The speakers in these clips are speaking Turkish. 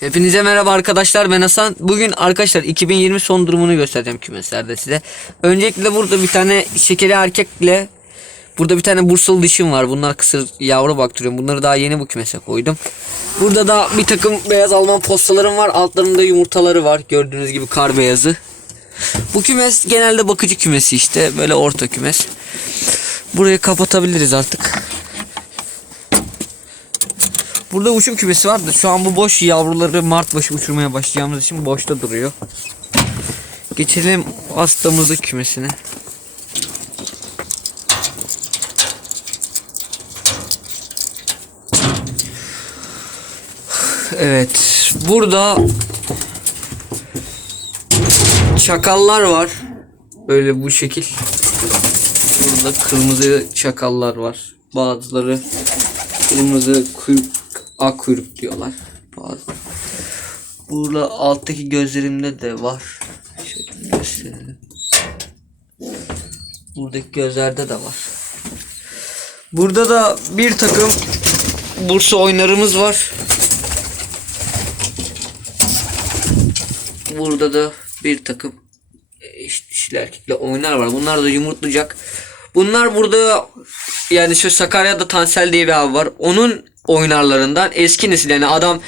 Hepinize merhaba arkadaşlar ben Hasan. Bugün arkadaşlar 2020 son durumunu göstereceğim kümeslerde size. Öncelikle burada bir tane şekeri erkekle burada bir tane bursalı dişim var. Bunlar kısır yavru baktırıyorum. Bunları daha yeni bu kümese koydum. Burada da bir takım beyaz Alman postalarım var. Altlarında yumurtaları var. Gördüğünüz gibi kar beyazı. Bu kümes genelde bakıcı kümesi işte. Böyle orta kümes. Burayı kapatabiliriz artık. Burada uçum kümesi var da şu an bu boş yavruları Mart başı uçurmaya başlayacağımız için boşta duruyor. Geçelim hastamızı kümesine. Evet. Burada çakallar var. Böyle bu şekil. Burada kırmızı çakallar var. Bazıları kırmızı kuyruk, ak kuyruk diyorlar. Bazı. Burada alttaki gözlerimde de var. Şöyle gösterelim. Buradaki gözlerde de var. Burada da bir takım Bursa oynarımız var. Burada da bir takım eş dişli erkekle oynar var. Bunlar da yumurtlayacak. Bunlar burada yani şu Sakarya'da Tansel diye bir abi var. Onun oynarlarından eski nesil yani adam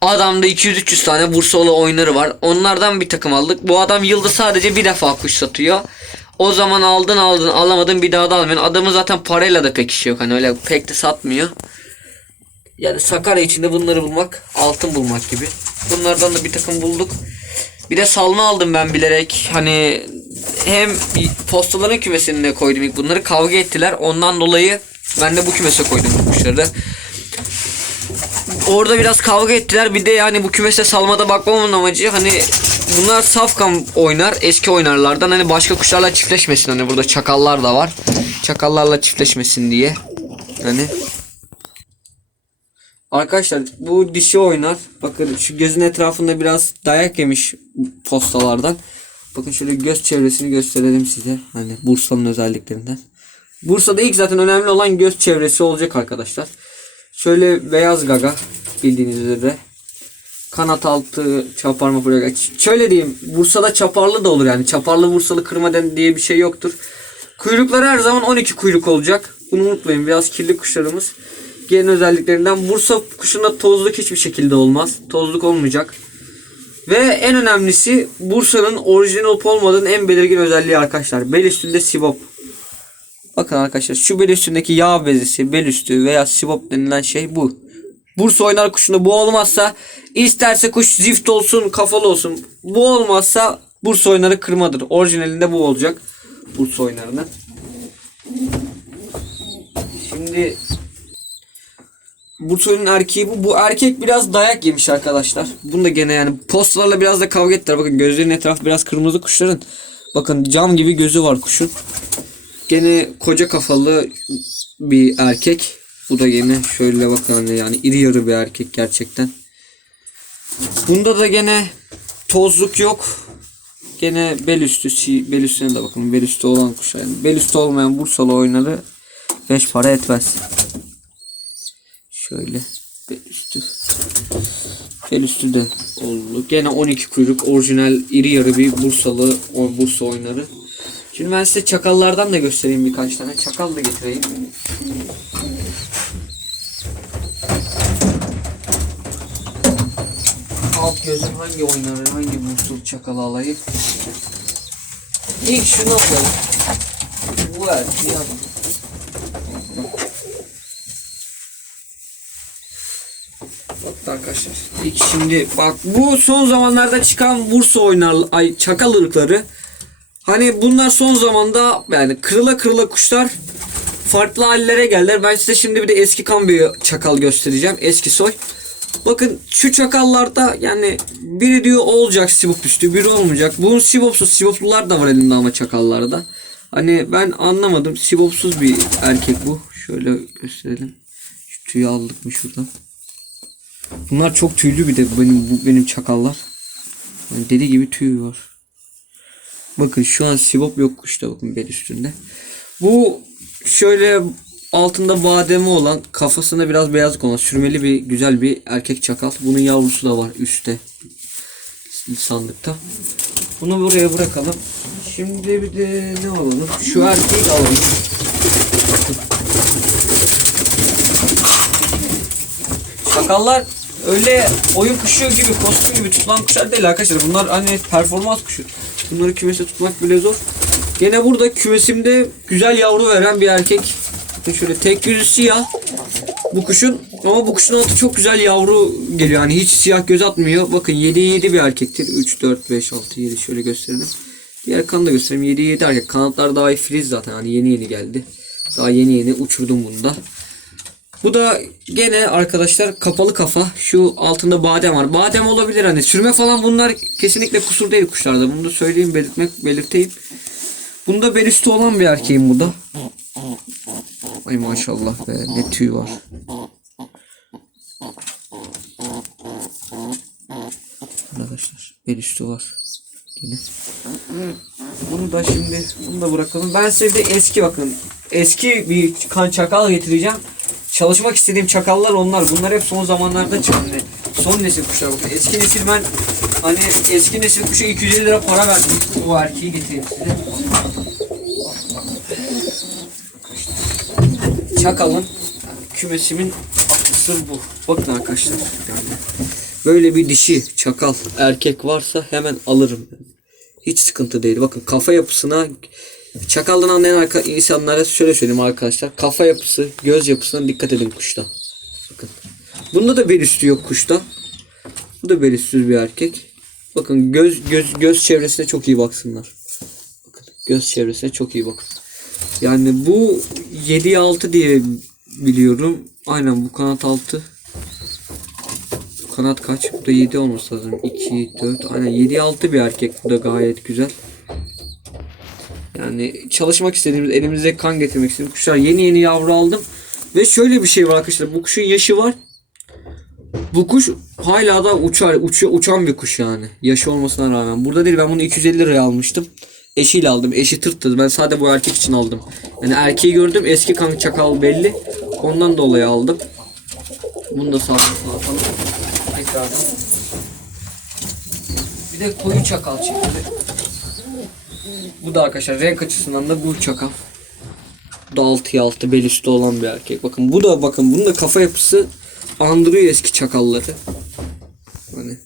adamda 200-300 tane Bursalı oynarı var. Onlardan bir takım aldık. Bu adam yılda sadece bir defa kuş satıyor. O zaman aldın aldın alamadın bir daha da almıyorsun. Adamın zaten parayla da pek işi yok. Hani öyle pek de satmıyor. Yani Sakarya içinde bunları bulmak altın bulmak gibi. Bunlardan da bir takım bulduk. Bir de salma aldım ben bilerek. Hani hem postaların kümesine koydum ilk bunları. Kavga ettiler. Ondan dolayı ben de bu kümese koydum bu kuşları. Orada biraz kavga ettiler. Bir de yani bu kümese salmada bakmamın amacı hani bunlar safkan oynar. Eski oynarlardan hani başka kuşlarla çiftleşmesin. Hani burada çakallar da var. Çakallarla çiftleşmesin diye. Hani Arkadaşlar bu dişi oynar. Bakın şu gözün etrafında biraz dayak yemiş postalardan. Bakın şöyle göz çevresini gösterelim size. Hani Bursa'nın özelliklerinden. Bursa'da ilk zaten önemli olan göz çevresi olacak arkadaşlar. Şöyle beyaz gaga bildiğiniz üzere. Kanat altı çaparma buraya. Şöyle diyeyim Bursa'da çaparlı da olur yani. Çaparlı Bursalı kırma diye bir şey yoktur. Kuyrukları her zaman 12 kuyruk olacak. Bunu unutmayın. Biraz kirli kuşlarımız. Genel özelliklerinden Bursa kuşunda tozluk hiçbir şekilde olmaz. Tozluk olmayacak. Ve en önemlisi Bursa'nın orijinal olup olmadığının en belirgin özelliği arkadaşlar. Bel üstünde sibop. Bakın arkadaşlar şu bel üstündeki yağ bezesi, bel üstü veya sibop denilen şey bu. Bursa oynar kuşunda bu olmazsa isterse kuş zift olsun kafalı olsun. Bu olmazsa Bursa oynarı kırmadır. Orijinalinde bu olacak. Bursa oynarının. Şimdi Bursoy'un erkeği bu. Bu erkek biraz dayak yemiş arkadaşlar. Bunu da gene yani postlarla biraz da kavga ettiler. Bakın gözlerinin etrafı biraz kırmızı kuşların. Bakın cam gibi gözü var kuşun. Gene koca kafalı bir erkek. Bu da gene şöyle bakın hani yani iri yarı bir erkek gerçekten. Bunda da gene tozluk yok. Gene bel üstü, bel üstüne de bakın bel üstü olan kuşlar. Yani bel üstü olmayan Bursalı oynarı 5 para etmez. Şöyle bel üstü. Bel üstü de oldu. Gene 12 kuyruk orijinal iri yarı bir Bursalı Bursa oynarı. Şimdi ben size çakallardan da göstereyim birkaç tane. Çakal da getireyim. Alt gözüm hangi oynarı, hangi Bursalı çakalı alayım? İlk şunu alalım. Bu erkeği alalım. Bak arkadaşlar. İlk şimdi bak bu son zamanlarda çıkan Bursa oynar ay çakal ırkları. Hani bunlar son zamanda yani kırıla kırıla kuşlar farklı hallere geldiler. Ben size şimdi bir de eski kan bir çakal göstereceğim. Eski soy. Bakın şu çakallarda yani biri diyor olacak sibop üstü biri olmayacak. Bunun sibopsuz siboplular da var elimde ama çakallarda. Hani ben anlamadım. Sibopsuz bir erkek bu. Şöyle gösterelim. Şu tüyü aldık mı şuradan. Bunlar çok tüylü bir de benim bu benim çakallar. Yani deli gibi tüy var. Bakın şu an sibop yok kuşta bakın bel üstünde. Bu şöyle altında bademi olan kafasında biraz beyazlık olan sürmeli bir güzel bir erkek çakal. Bunun yavrusu da var üstte sandıkta. Bunu buraya bırakalım. Şimdi bir de ne alalım? Şu erkeği de alalım. Çakallar öyle oyun kuşu gibi, kostüm gibi tutulan kuşlar değil arkadaşlar. Bunlar hani performans kuşu. Bunları kümese tutmak bile zor. Gene burada kümesimde güzel yavru veren bir erkek. Şöyle tek yüzü siyah. Bu kuşun ama bu kuşun altı çok güzel yavru geliyor. Yani hiç siyah göz atmıyor. Bakın 7 7 bir erkektir. 3 4 5 6 7 şöyle gösterelim. Diğer kanı da göstereyim. 7 7 erkek. Kanatlar daha iyi friz zaten. Hani yeni yeni geldi. Daha yeni yeni uçurdum bunu da. Bu da gene arkadaşlar kapalı kafa. Şu altında badem var. Badem olabilir hani. Sürme falan bunlar kesinlikle kusur değil kuşlarda. Bunu da söyleyeyim belirtmek belirteyim. Bunda bel üstü olan bir erkeğim bu da. Ay maşallah be ne tüy var. Arkadaşlar bel üstü var. Yine. Bunu da şimdi bunu da bırakalım. Ben size bir eski bakın. Eski bir kan çakal getireceğim. Çalışmak istediğim çakallar onlar. Bunlar hep son zamanlarda çıktı. Son nesil kuşlar. Eski nesil ben hani eski nesil kuşa 250 lira para verdim. O erkeği getireyim size. Çakalın kümesimin atlısı bu. Bakın arkadaşlar. Yani böyle bir dişi çakal erkek varsa hemen alırım. Hiç sıkıntı değil. Bakın kafa yapısına çakaldan anlayan arka, insanlara şöyle söyleyeyim arkadaşlar. Kafa yapısı, göz yapısına dikkat edin kuşta. Bakın. Bunda da bel üstü yok kuşta. Bu da bel üstsüz bir erkek. Bakın göz göz göz çevresine çok iyi baksınlar. Bakın göz çevresine çok iyi bakın. Yani bu 7'ye 6 diye biliyorum. Aynen bu kanat 6. Bu kanat kaç? Bu da 7 olması lazım. 2, 4. Aynen 7'ye 6 bir erkek. Bu da gayet güzel. Yani çalışmak istediğimiz, elimize kan getirmek istediğimiz kuşlar. Yeni yeni yavru aldım. Ve şöyle bir şey var arkadaşlar. Bu kuşun yaşı var. Bu kuş hala da uçar, uçuyor, uçan bir kuş yani. Yaşı olmasına rağmen. Burada değil ben bunu 250 liraya almıştım. Eşiyle aldım. Eşi tırttı. Ben sadece bu erkek için aldım. Yani erkeği gördüm. Eski kan çakal belli. Ondan dolayı aldım. Bunu da sağ atalım. Tekrardan. Bir de koyu çakal çıktı. Bu da arkadaşlar renk açısından da bu çakal. Bu da 6'ya 6 bel üstü olan bir erkek. Bakın bu da bakın bunun da kafa yapısı andırıyor eski çakalları. Hani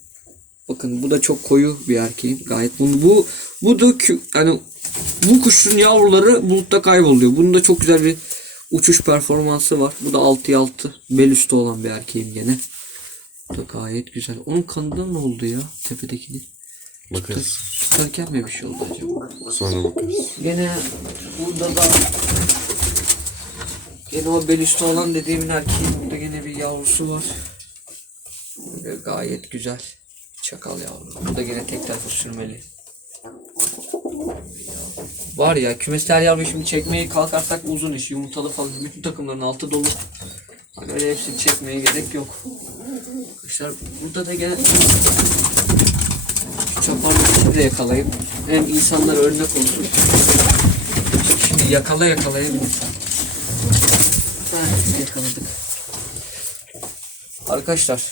bakın bu da çok koyu bir erkeğim. Gayet bunu bu bu da hani bu kuşun yavruları bulutta kayboluyor. Bunun da çok güzel bir uçuş performansı var. Bu da 6'ya 6 bel üstü olan bir erkeğim gene. Bu da gayet güzel. Onun kanından ne oldu ya tepedekini? Bakarız. Tutarken mi bir şey oldu acaba? Sonra bakarız. Gene burada da gene o bel üstü olan dediğimin erkeği burada gene bir yavrusu var. Böyle gayet güzel. Çakal yavru. Bu da gene tek tarafı sürmeli. Var ya kümesli her yavru şimdi çekmeye kalkarsak uzun iş. Yumurtalı falan. Bütün takımların altı dolu. Hani öyle hepsini çekmeye gerek yok. Arkadaşlar burada da gene şu çaparlı de yakalayıp hem insanlar örnek olsun. Şimdi yakala yakalayayım insan. Ha, yakaladık. Arkadaşlar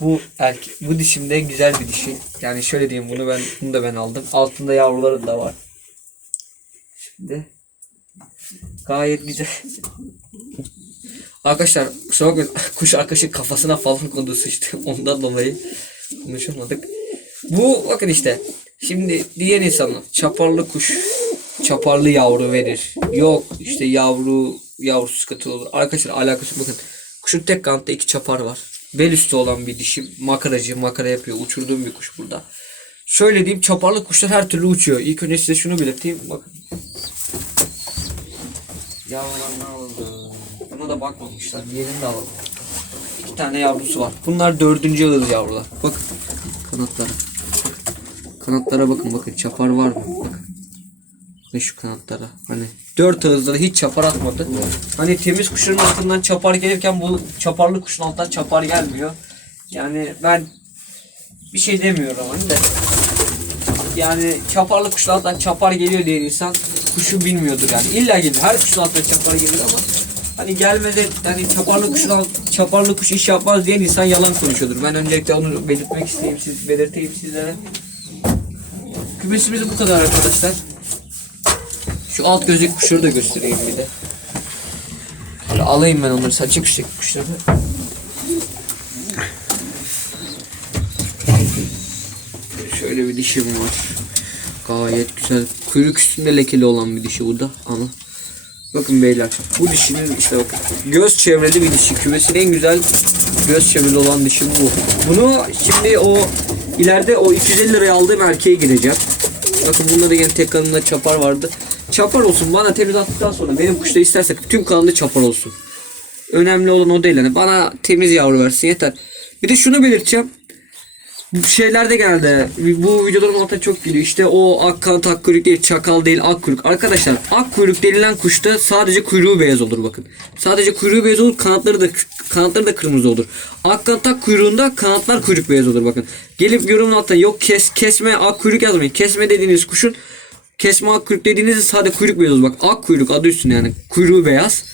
bu erkek bu dişimde güzel bir dişi. Yani şöyle diyeyim bunu ben bunu da ben aldım. Altında yavruları da var. Şimdi gayet güzel. Arkadaşlar kusura kuş arkadaşın kafasına falan kondu sıçtı. Ondan dolayı konuşamadık. Bu bakın işte. Şimdi diğer insanlar çaparlı kuş çaparlı yavru verir. Yok işte yavru yavrusu sıkıntı olur. Arkadaşlar alakası bakın. Kuşun tek kanatta iki çapar var. Bel üstü olan bir dişi makaracı makara yapıyor. Uçurduğum bir kuş burada. Şöyle diyeyim çaparlı kuşlar her türlü uçuyor. İlk önce size şunu belirteyim. Bakın. Oldu? Buna da bakmamışlar. Diğerini de alalım. İki tane yavrusu var. Bunlar dördüncü yıldız yavrular. Bakın kanatlara. Kanatlara bakın bakın çapar var mı? Ve şu kanatlara. Hani dört ağızda da hiç çapar atmadı. Hani temiz kuşların altından çapar gelirken bu çaparlı kuşun altından çapar gelmiyor. Yani ben bir şey demiyorum hani de. Yani çaparlı kuşun altından çapar geliyor diye insan kuşu bilmiyordur yani. İlla geliyor. Her kuşun altından çapar gelir ama Hani gelmede hani çaparlı kuş çaparlı kuş iş yapmaz diyen insan yalan konuşuyordur. Ben öncelikle onu belirtmek isteyeyim siz belirteyim sizlere. Kümesimiz bu kadar arkadaşlar. Şu alt gözlük kuşları da göstereyim bir de. Şöyle alayım ben onları saçı kuştaki kuşları. Şöyle bir dişim var. Gayet güzel. Kuyruk üstünde lekeli olan bir dişi bu da ama. Bakın beyler bu dişinin işte bakın göz çevreli bir dişi. Kümesin en güzel göz çevreli olan dişi bu. Bunu şimdi o ileride o 250 liraya aldığım erkeğe gireceğim. Bakın bunda da yine tek kanında çapar vardı. Çapar olsun bana temiz attıktan sonra benim kuşta istersek tüm kanında çapar olsun. Önemli olan o değil yani bana temiz yavru versin yeter. Bir de şunu belirteceğim. Şeyler de geldi. Bu videoların altına çok geliyor. İşte o ak kanat kuyruk değil, çakal değil, ak kuyruk. Arkadaşlar ak kuyruk denilen kuşta sadece kuyruğu beyaz olur bakın. Sadece kuyruğu beyaz olur, kanatları da kanatları da kırmızı olur. Ak kanat kuyruğunda kanatlar kuyruk beyaz olur bakın. Gelip yorumun altına yok kes kesme ak kuyruk yazmayın. Kesme dediğiniz kuşun kesme ak kuyruk dediğinizde sadece kuyruk olur. Bak ak kuyruk adı üstünde yani kuyruğu beyaz.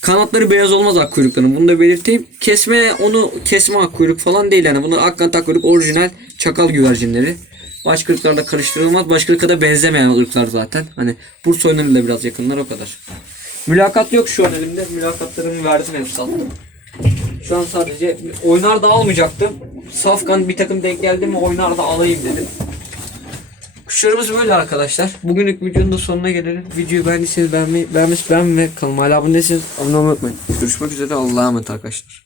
Kanatları beyaz olmaz ak kuyrukların. Bunu da belirteyim. Kesme onu kesme ak kuyruk falan değil yani. Bunlar ak kanat ak kuyruk orijinal çakal güvercinleri. Başka ırklarla karıştırılmaz. Başka ırka da benzemeyen ırklar zaten. Hani Bursa oyunlarıyla biraz yakınlar o kadar. Mülakat yok şu an elimde. Mülakatlarımı verdim sattım. Şu an sadece oynar da almayacaktım. Safkan bir takım denk geldi mi oynar da alayım dedim. Kuşlarımız böyle arkadaşlar. Bugünlük videonun da sonuna gelelim. Videoyu beğendiyseniz beğenmeyi, beğenmesi beğenmeyi, kanalıma abone değilseniz abone olmayı unutmayın. Görüşmek üzere. Allah'a emanet arkadaşlar.